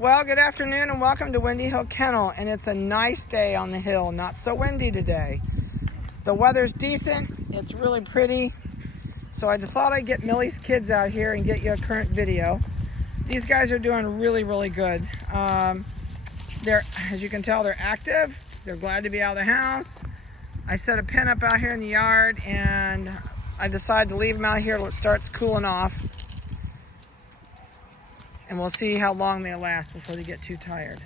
Well, good afternoon and welcome to Windy Hill Kennel. And it's a nice day on the hill, not so windy today. The weather's decent, it's really pretty. So I thought I'd get Millie's kids out here and get you a current video. These guys are doing really good. They're, as you can tell, they're active. They're glad to be out of the house. I set a pen up out here in the yard and I decided to leave them out here till it starts cooling off. And we'll see how long they last before they get too tired.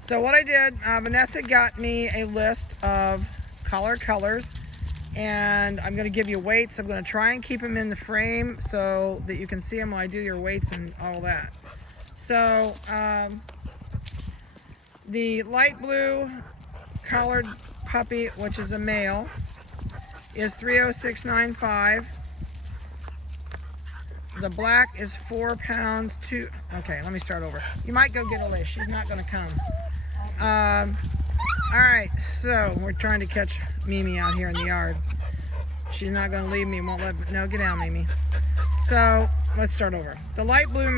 So what I did, Vanessa got me a list of collar colors, and I'm going to give you weights. I'm going to try and keep them in the frame so that you can see them while I do your weights and all that. So the light blue collared puppy, which is a male, is 306.95. The black is 4 pounds, okay, let me start over. You might go get Elise, she's not gonna come. All right, so we're trying to catch Mimi out here in the yard. She's not gonna leave me, won't let, no, get down, Mimi. So let's start over. The light blue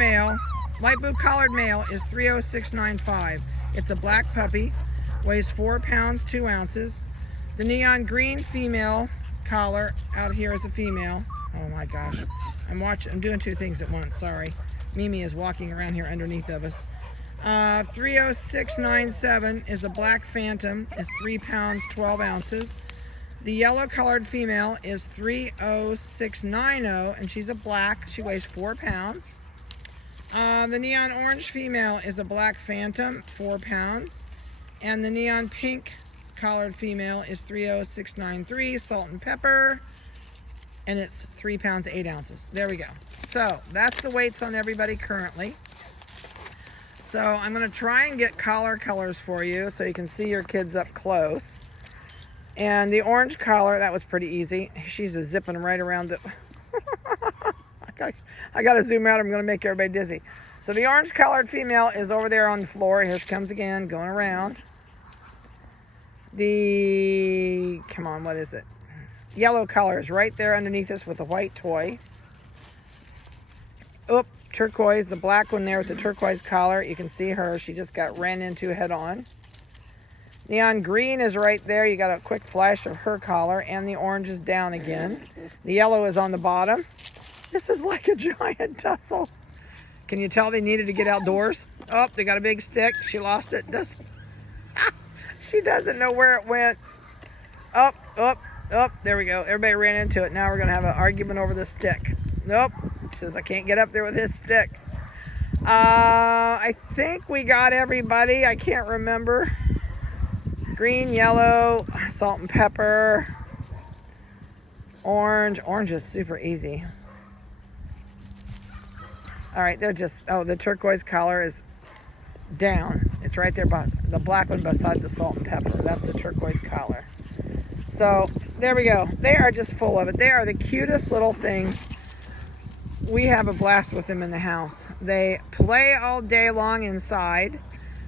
collared male is 306.95. It's a black puppy, weighs 4 pounds, 2 ounces. The neon green female collar out here is a female. Oh my gosh. I'm doing two things at once, sorry. Mimi is walking around here underneath of us. 306.97 is a black phantom. It's 3 pounds, 12 ounces. The yellow colored female is 306.90 and she's a black. She weighs 4 pounds. The neon orange female is a black phantom, 4 pounds. And the neon pink collared female is 306.93, salt and pepper. And it's 3 pounds, 8 ounces. There we go. So that's the weights on everybody currently. So I'm gonna try and get collar colors for you so you can see your kids up close. And the orange collar, that was pretty easy. She's a zipping right around it. I gotta zoom out, I'm gonna make everybody dizzy. So the orange collared female is over there on the floor. Here she comes again, going around. Come on, what is it? Yellow color is right there underneath us with a white toy. Oh, turquoise, the black one there with the turquoise collar. You can see her. She just got ran into head on. Neon green is right there. You got a quick flash of her collar, and the orange is down again. The yellow is on the bottom. This is like a giant tussle. Can you tell they needed to get outdoors? Oh, they got a big stick. She lost it. She doesn't know where it went. Up. Oh, there we go. Everybody ran into it. Now we're going to have an argument over the stick. Nope. She says, I can't get up there with this stick. I think we got everybody. I can't remember. Green, yellow, salt and pepper, orange. Orange is super easy. All right, they're just, the turquoise collar is down. It's right there, the black one beside the salt and pepper. That's the turquoise collar. So there we go. They are just full of it. They are the cutest little things. We have a blast with them in the house. They play all day long inside.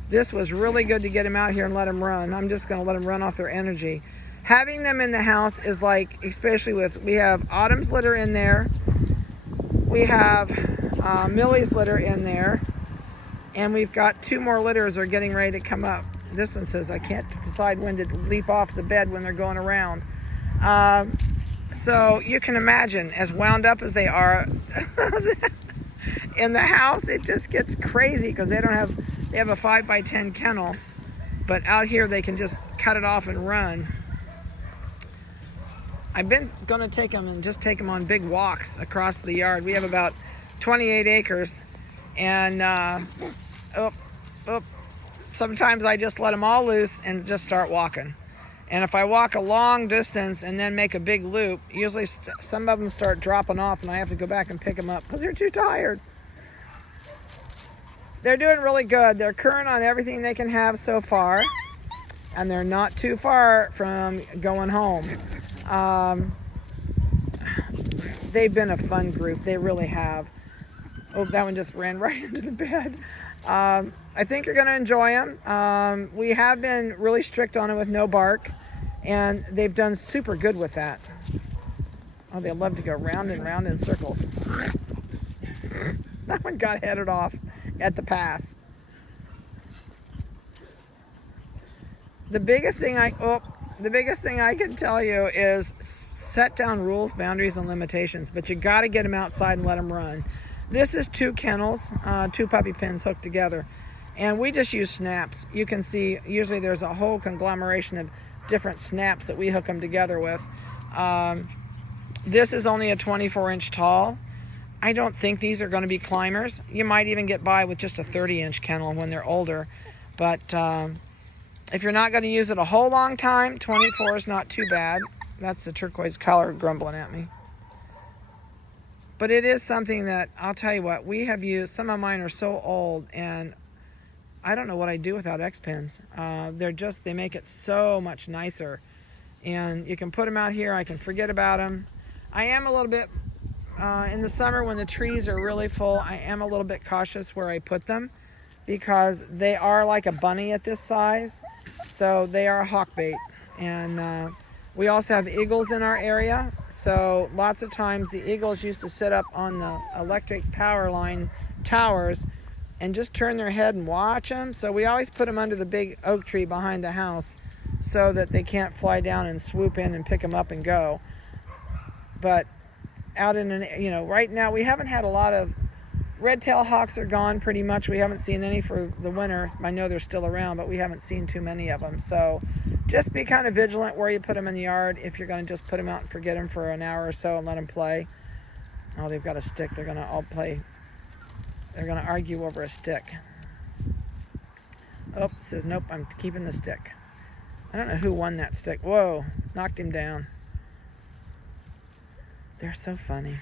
This was really good to get them out here and let them run. I'm just going to let them run off their energy. Having them in the house is like, especially we have Autumn's litter in there. We have Millie's litter in there. And we've got 2 more litters are getting ready to come up. This one says I can't decide when to leap off the bed when they're going around. So you can imagine, as wound up as they are in the house, it just gets crazy because they have a 5x10 kennel, but out here they can just cut it off and run. I've been gonna take them on big walks across the yard. We have about 28 acres, and sometimes I just let them all loose and just start walking. And if I walk a long distance and then make a big loop, usually some of them start dropping off and I have to go back and pick them up because they're too tired. They're doing really good. They're current on everything they can have so far, and they're not too far from going home. They've been a fun group. They really have. Oh, that one just ran right into the bed. I think you're going to enjoy them. We have been really strict on it with no bark, and they've done super good with that. Oh, they love to go round and round in circles. That one got headed off at the pass. The biggest thing I can tell you is set down rules, boundaries, and limitations, but you got to get them outside and let them run. This is 2 kennels, 2 puppy pens hooked together, and we just use snaps. You can see usually there's a whole conglomeration of different snaps that we hook them together with. This is only a 24-inch tall. I don't think these are going to be climbers. You might even get by with just a 30-inch kennel when they're older, but if you're not going to use it a whole long time, 24 is not too bad. That's the turquoise color grumbling at me. But it is something that, I'll tell you what, we have used. Some of mine are so old, and I don't know what I'd do without X-Pens. They make it so much nicer. And you can put them out here. I can forget about them. I am a little bit, in the summer when the trees are really full, I am a little bit cautious where I put them, because they are like a bunny at this size. So they are a hawk bait. And we also have eagles in our area. So lots of times the eagles used to sit up on the electric power line towers and just turn their head and watch them. So we always put them under the big oak tree behind the house so that they can't fly down and swoop in and pick them up and go. But out in right now we haven't had a lot of red-tailed hawks. Are gone pretty much. We haven't seen any for the winter. I know they're still around, but we haven't seen too many of them. So just be kind of vigilant where you put them in the yard. If you're going to just put them out and forget them for an hour or so and let them play. Oh, they've got a stick. They're going to all play. They're going to argue over a stick. Oh, it says, nope, I'm keeping the stick. I don't know who won that stick. Whoa, knocked him down. They're so funny.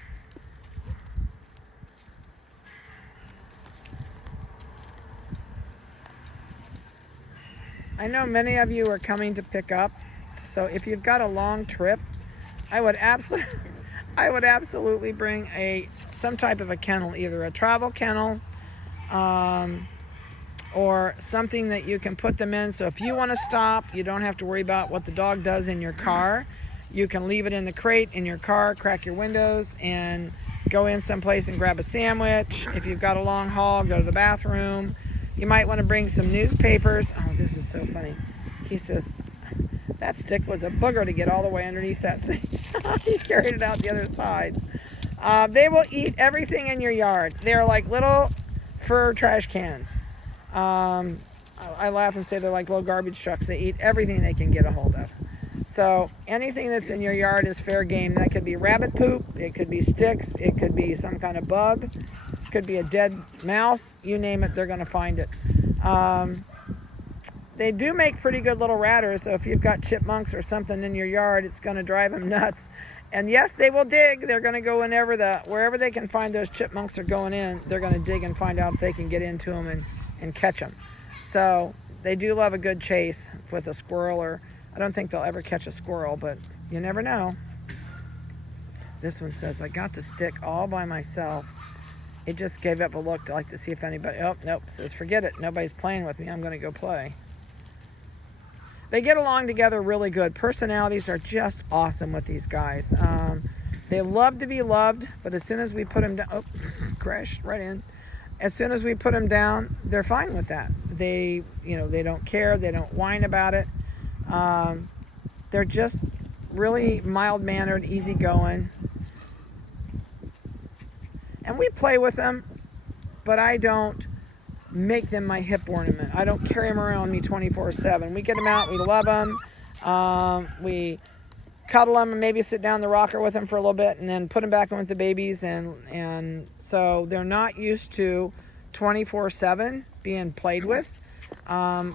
I know many of you are coming to pick up, so if you've got a long trip, I would absolutely bring some type of a kennel, either a travel kennel or something that you can put them in. So if you want to stop, you don't have to worry about what the dog does in your car. You can leave it in the crate in your car, crack your windows, and go in someplace and grab a sandwich. If you've got a long haul, go to the bathroom. You might want to bring some newspapers. Oh, this is so funny. He says, that stick was a booger to get all the way underneath that thing. He carried it out the other side. They will eat everything in your yard. They're like little fur trash cans. I laugh and say they're like little garbage trucks. They eat everything they can get a hold of. So anything that's in your yard is fair game. That could be rabbit poop. It could be sticks. It could be some kind of bug. It could be a dead mouse. You name it, they're going to find it. They do make pretty good little ratters. So if you've got chipmunks or something in your yard, it's going to drive them nuts. And yes, they will dig. They're going to go wherever they can find those chipmunks are going in, they're going to dig and find out if they can get into them and catch them. So they do love a good chase with a squirrel, or I don't think they'll ever catch a squirrel, but you never know. This one says, I got the stick all by myself. It just gave up a look to like to see if anybody, oh, nope, it says, forget it. Nobody's playing with me. I'm going to go play. They get along together really good. Personalities are just awesome with these guys. They love to be loved, but as soon as we put them down, oh, crashed right in. As soon as we put them down, they're fine with that. They don't care. They don't whine about it. They're just really mild-mannered, easygoing. And we play with them, but I don't make them my hip ornament. I don't carry them around me 24/7. We get them out. We love them. We cuddle them and maybe sit down in the rocker with them for a little bit and then put them back in with the babies. And so they're not used to 24/7 being played with.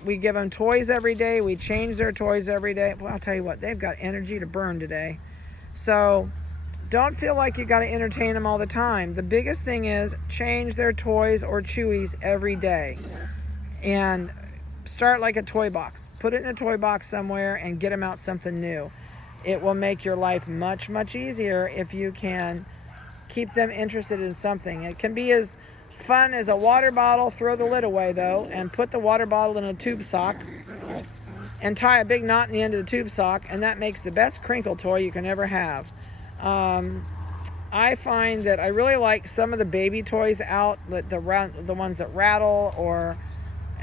We give them toys every day. We change their toys every day. Well, I'll tell you what, they've got energy to burn today. So don't feel like you got to entertain them all the time. The biggest thing is change their toys or chewies every day. And start like a toy box. Put it in a toy box somewhere and get them out something new. It will make your life much, much easier if you can keep them interested in something. It can be as fun as a water bottle. Throw the lid away though and put the water bottle in a tube sock and tie a big knot in the end of the tube sock, and that makes the best crinkle toy you can ever have. I find that I really like some of the baby toys out, the ones that rattle, or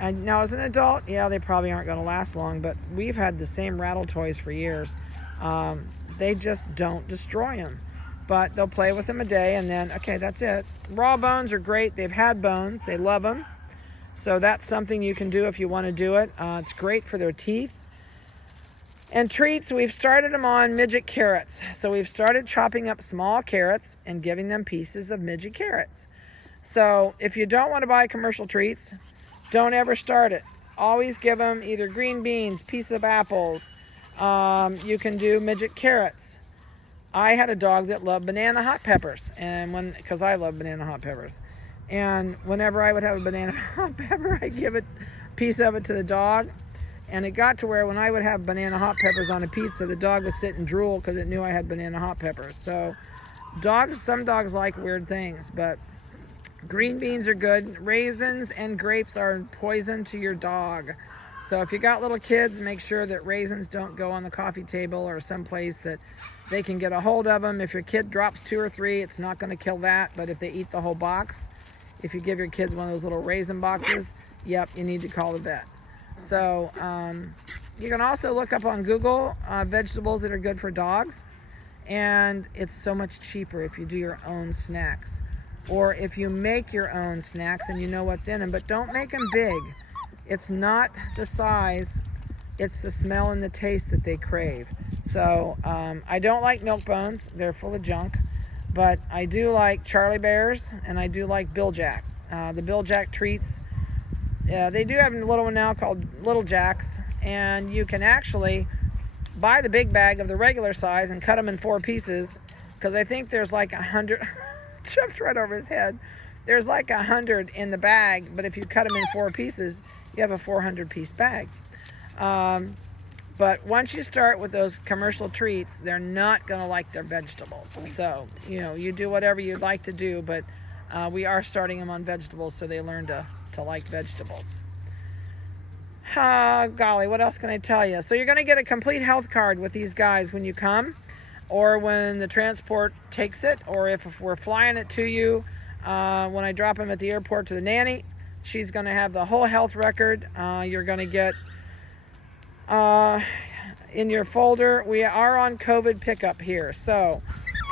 And now as an adult, yeah, they probably aren't going to last long, but we've had the same rattle toys for years. They just don't destroy them, but they'll play with them a day and then, okay, that's it. Raw bones are great. They've had bones. They love them. So that's something you can do if you want to do it. It's great for their teeth. And treats, we've started them on midget carrots. So we've started chopping up small carrots and giving them pieces of midget carrots. So if you don't want to buy commercial treats, don't ever start it. Always give them either green beans, piece of apples. You can do midget carrots. I had a dog that loved banana hot peppers, and because I love banana hot peppers. And whenever I would have a banana hot pepper, I'd give a piece of it to the dog. And it got to where when I would have banana hot peppers on a pizza, the dog would sit and drool because it knew I had banana hot peppers. So some dogs like weird things, but green beans are good. Raisins and grapes are poison to your dog. So if you got little kids, make sure that raisins don't go on the coffee table or someplace that they can get a hold of them. If your kid drops 2 or 3, it's not going to kill that. But if they eat the whole box, if you give your kids one of those little raisin boxes, yep, you need to call the vet. So you can also look up on Google vegetables that are good for dogs. And it's so much cheaper if you do your own snacks. Or if you make your own snacks and you know what's in them. But don't make them big. It's not the size, it's the smell and the taste that they crave. So I don't like milk bones. They're full of junk. But I do like Charlie Bears and I do like Bill Jack. The Bill Jack treats. They do have a little one now called Little Jacks. And you can actually buy the big bag of the regular size and cut them in 4 pieces. Because I think there's like 100, jumped right over his head. There's like 100 in the bag. But if you cut them in 4 pieces, you have a 400-piece bag. But once you start with those commercial treats, they're not going to like their vegetables. So, you do whatever you'd like to do, but we are starting them on vegetables so they learn to like vegetables. Golly, what else can I tell you? So you're going to get a complete health card with these guys when you come, or when the transport takes it, or if we're flying it to you, when I drop them at the airport to the nanny. She's going to have the whole health record. You're going to get in your folder. We are on COVID pickup here. So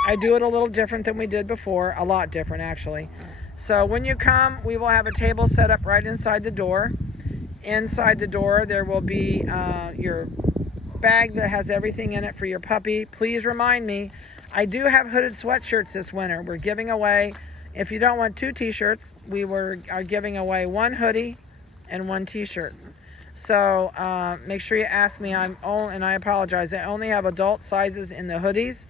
I do it a little different than we did before. A lot different, actually. So when you come, we will have a table set up right inside the door. Inside the door, there will be your bag that has everything in it for your puppy. Please remind me, I do have hooded sweatshirts this winter. We're giving away, if you don't want 2 t-shirts, we are giving away 1 hoodie and 1 t-shirt. So make sure you ask me. And I apologize, I only have adult sizes in the hoodies.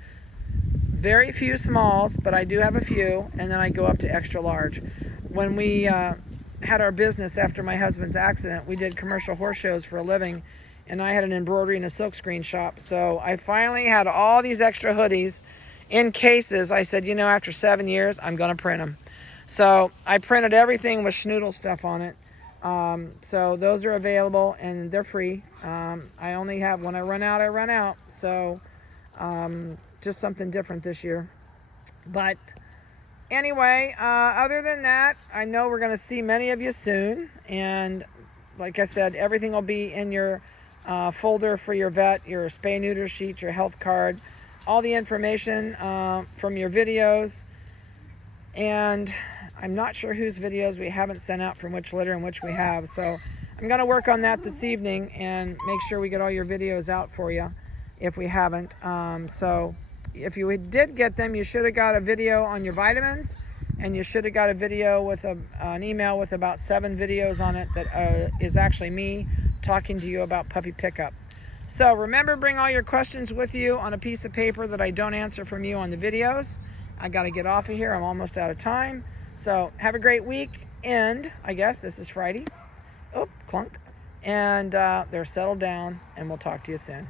Very few smalls, but I do have a few, and then I go up to extra large. When we had our business after my husband's accident, we did commercial horse shows for a living, and I had an embroidery and a silkscreen shop. So I finally had all these extra hoodies in cases. I said, after 7 years, I'm going to print them. So I printed everything with Schnoodle stuff on it. So those are available and they're free. I only have, when I run out, I run out. So just something different this year. But anyway, other than that, I know we're going to see many of you soon. And like I said, everything will be in your folder for your vet, your spay-neuter sheet, your health card, all the information from your videos. And I'm not sure whose videos we haven't sent out from which litter and which we have. So I'm going to work on that this evening and make sure we get all your videos out for you if we haven't. So if you did get them, you should have got a video on your vitamins, and you should have got a video with an email with about 7 videos on it that is actually me talking to you about puppy pickup. So remember, bring all your questions with you on a piece of paper that I don't answer from you on the videos. I got to get off of here. I'm almost out of time. So have a great weekend. I guess this is Friday. Oh, clunk. And they're settled down, and we'll talk to you soon.